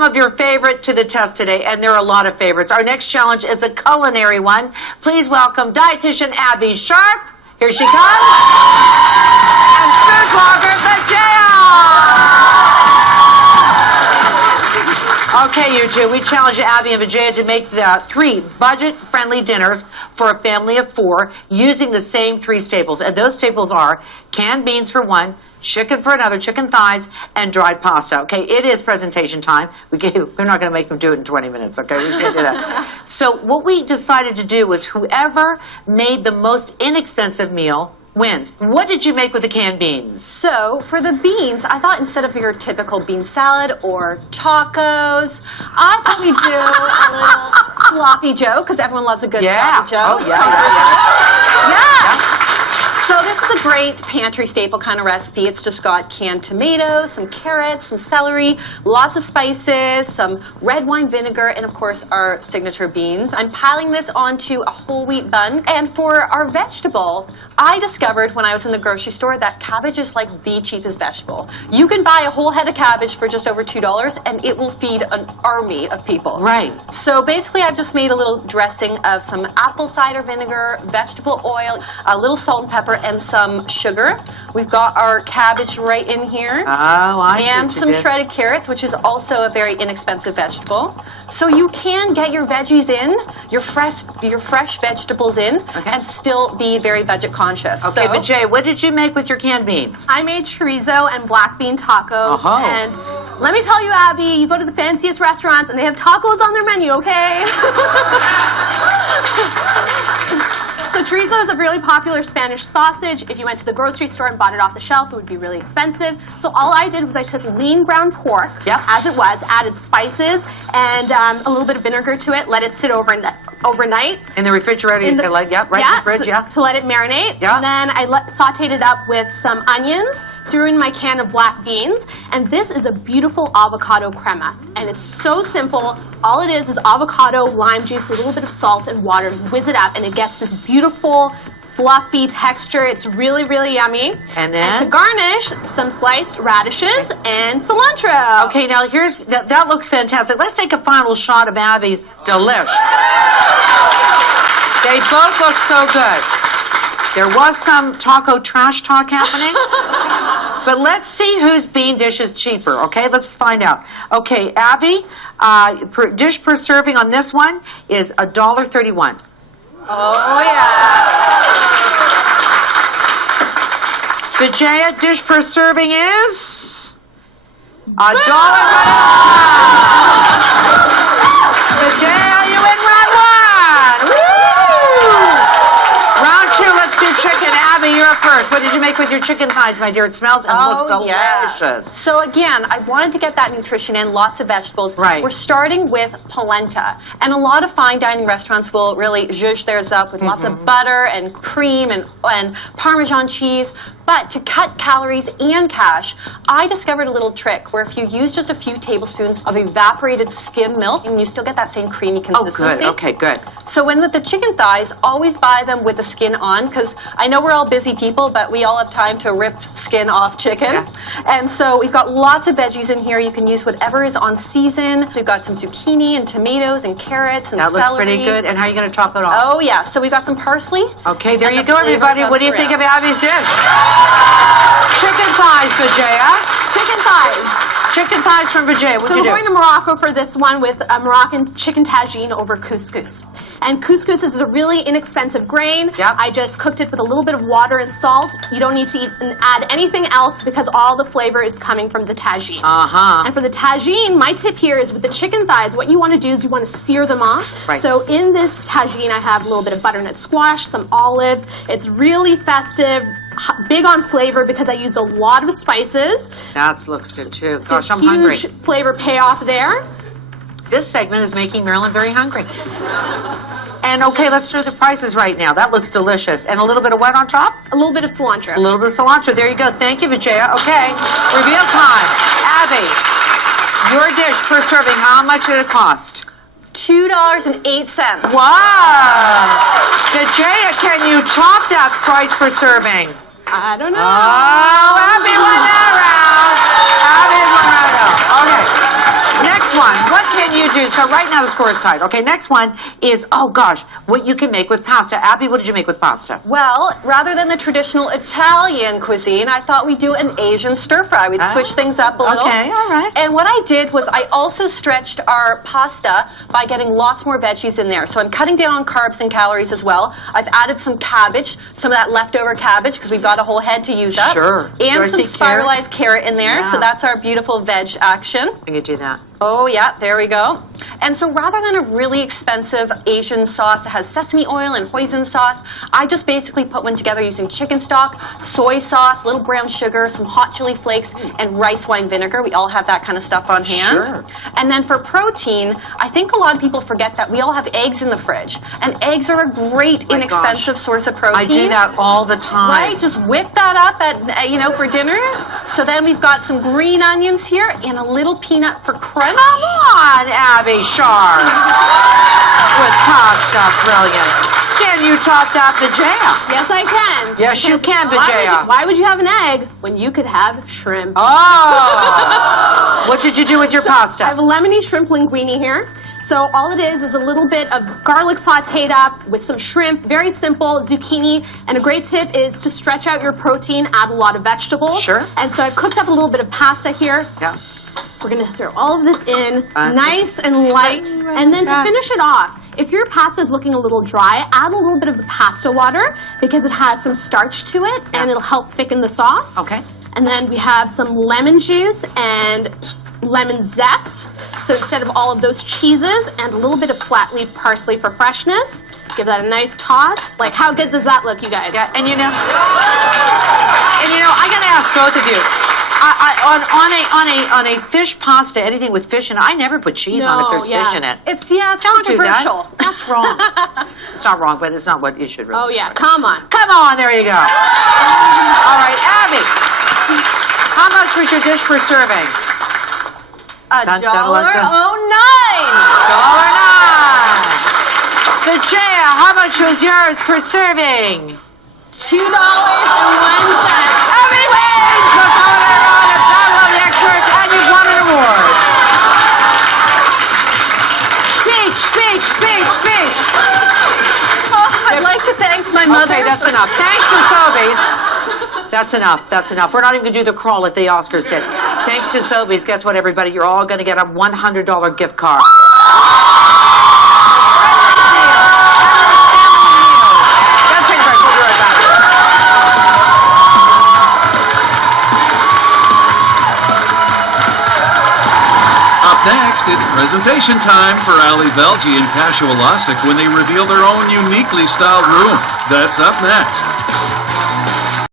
some of your favorite to the test today, and there are a lot of favorites. Our next challenge is a culinary one. Please welcome dietitian Abbey Sharp. Here she comes. And food blogger Vijaya. Okay, you two, we challenge Abby and Vijaya to make the 3 budget-friendly dinners for a family of 4 using the same 3 staples. And those staples are canned beans for 1, chicken for another, chicken thighs, and dried pasta. Okay, it is presentation time. We're not going to make them do it in 20 minutes, okay? We can't do that. So what we decided to do was whoever made the most inexpensive meal wins. What did you make with the canned beans? So, for the beans, I thought instead of your typical bean salad or tacos, I thought we'd do a little sloppy Joe, because everyone loves a good sloppy Joe. Oh, yeah. So this is a great pantry staple kind of recipe. It's just got canned tomatoes, some carrots, some celery, lots of spices, some red wine vinegar, and of course our signature beans. I'm piling this onto a whole wheat bun. And for our vegetable, I discovered when I was in the grocery store that cabbage is like the cheapest vegetable. You can buy a whole head of cabbage for just over $2 and it will feed an army of people. Right. So basically I've just made a little dressing of some apple cider vinegar, vegetable oil, a little salt and pepper, and some sugar. We've got our cabbage right in here. Oh, I see. And some shredded carrots, which is also a very inexpensive vegetable. So you can get your veggies in, your fresh vegetables in, and still be very budget conscious. Okay, but Jay, what did you make with your canned beans? I made chorizo and black bean tacos. Oh. And let me tell you, Abby, you go to the fanciest restaurants and they have tacos on their menu, okay? So chorizo is a really popular Spanish sausage. If you went to the grocery store and bought it off the shelf, it would be really expensive. So all I did was I took lean ground pork, as it was, added spices and a little bit of vinegar to it, let it sit overnight. In the refrigerator, in the fridge, to let it marinate. And then I sauteed it up with some onions, threw in my can of black beans, and this is a beautiful avocado crema. And it's so simple. All it is avocado, lime juice, a little bit of salt and water, whiz it up, and it gets this beautiful, fluffy texture. It's really, really yummy. And then? And to garnish, some sliced radishes and cilantro. Okay, now here's, that looks fantastic. Let's take a final shot of Abby's delish. They both look so good. There was some taco trash talk happening. But let's see whose bean dish is cheaper, okay? Let's find out. Okay, Abby, dish per serving on this one is $1.31. Oh, yeah. Vijaya, dish per serving is $1.21. Vijaya, you win round 1. Woo! Round 2, let's do chicken. Abby, you're up first. What did you make with your chicken thighs, my dear? It smells and looks delicious. Yeah. So again, I wanted to get that nutrition in, lots of vegetables. Right. We're starting with polenta. And a lot of fine dining restaurants will really zhuzh theirs up with lots of butter and cream and Parmesan cheese. But to cut calories and cash, I discovered a little trick where if you use just a few tablespoons of evaporated skim milk, and you still get that same creamy consistency. Oh, good. Okay, good. So when with the chicken thighs, always buy them with the skin on, because I know we're all busy people, but we all have time to rip skin off chicken. Yeah. And so we've got lots of veggies in here. You can use whatever is on season. We've got some zucchini and tomatoes and carrots and celery. That looks pretty good. And how are you going to chop it off? Oh, yeah. So we've got some parsley. Okay, there you go, everybody. What do you think of Abby's dish? Chicken thighs, Vijaya. Chicken thighs. Chicken thighs from Vijaya. So we're going to Morocco for this one with a Moroccan chicken tagine over couscous. And couscous is a really inexpensive grain. Yep. I just cooked it with a little bit of water and salt. You don't need to add anything else because all the flavor is coming from the tagine. And for the tagine, my tip here is with the chicken thighs, what you want to do is you want to sear them off. Right. So in this tagine, I have a little bit of butternut squash, some olives. It's really festive, big on flavor because I used a lot of spices. That looks good too. So Gosh, I'm hungry. huge flavor payoff there. This segment is making Marilyn very hungry. And okay, let's do the prices right now. That looks delicious. And a little bit of what on top? A little bit of cilantro. A little bit of cilantro. There you go. Thank you, Vijaya. Okay, reveal time. Abby, your dish per serving, how much did it cost? $2.08. Wow! Vijaya, can you top that price per serving? I don't know. Oh, Abby won that round. Abby won that round. Okay. Next next one, what can you do? So right now the score is tied. Okay, next one is, oh gosh, what you can make with pasta. Abby, what did you make with pasta? Well, rather than the traditional Italian cuisine, I thought we'd do an Asian stir fry. We'd switch things up a little. Okay, all right. And what I did was I also stretched our pasta by getting lots more veggies in there. So I'm cutting down on carbs and calories as well. I've added some cabbage, some of that leftover cabbage, because we've got a whole head to use up. Sure. And some spiralized carrot in there. Yeah. So that's our beautiful veg action. I could do that. Oh, yeah, there we go. And so rather than a really expensive Asian sauce that has sesame oil and hoisin sauce, I just basically put one together using chicken stock, soy sauce, little brown sugar, some hot chili flakes, and rice wine vinegar. We all have that kind of stuff on hand. Sure. And then for protein, I think a lot of people forget that we all have eggs in the fridge. And eggs are a great, My inexpensive gosh. source of protein. I do that all the time. Right, just whip that up at for dinner. So then we've got some green onions here and a little peanut for crunch. Come on, Abbey Sharp. With pasta, brilliant. Can you top that Vijaya? Yes, I can. Yes, you Because can, why would Vijaya. you- Why would you have an egg when you could have shrimp? Oh! What did you do with your pasta? I have a lemony shrimp linguine here. So all it is a little bit of garlic sauteed up with some shrimp, very simple, zucchini, and a great tip is to stretch out your protein, add a lot of vegetables. Sure. And so I've cooked up a little bit of pasta here. Yeah. We're gonna throw all of this in, Fun. nice and light. And then to finish it off, if your pasta is looking a little dry, add a little bit of the pasta water because it has some starch to it and it'll help thicken the sauce. Okay. And then we have some lemon juice and lemon zest. So instead of all of those cheeses and a little bit of flat leaf parsley for freshness, give that a nice toss. Like, how good does that look, you guys? Yeah, and you know, I gotta ask both of you. On a fish pasta, anything with fish in it, I never put cheese on if there's fish in it. It's Don't do that. controversial. That's wrong. It's not wrong, but it's not what you should really. Oh yeah, come on. Come on, there you go. All right, Abby. How much was your dish for serving? $1.09. $1.09. Vijaya, how much was yours for serving? $2.01. Abby wins the culinary round of Battle of the Experts, and you've won an award. Speech. I'd like to thank my mother. Okay, that's enough. Thanks to Sobeys. That's enough. We're not even going to do the crawl like the Oscars did. Thanks to Sobeys, guess what, everybody? You're all going to get a $100 gift card. Let's take a break. We'll be right back. Up next, it's presentation time for Ali Velji and Kasia Walasek when they reveal their own uniquely styled room. That's up next.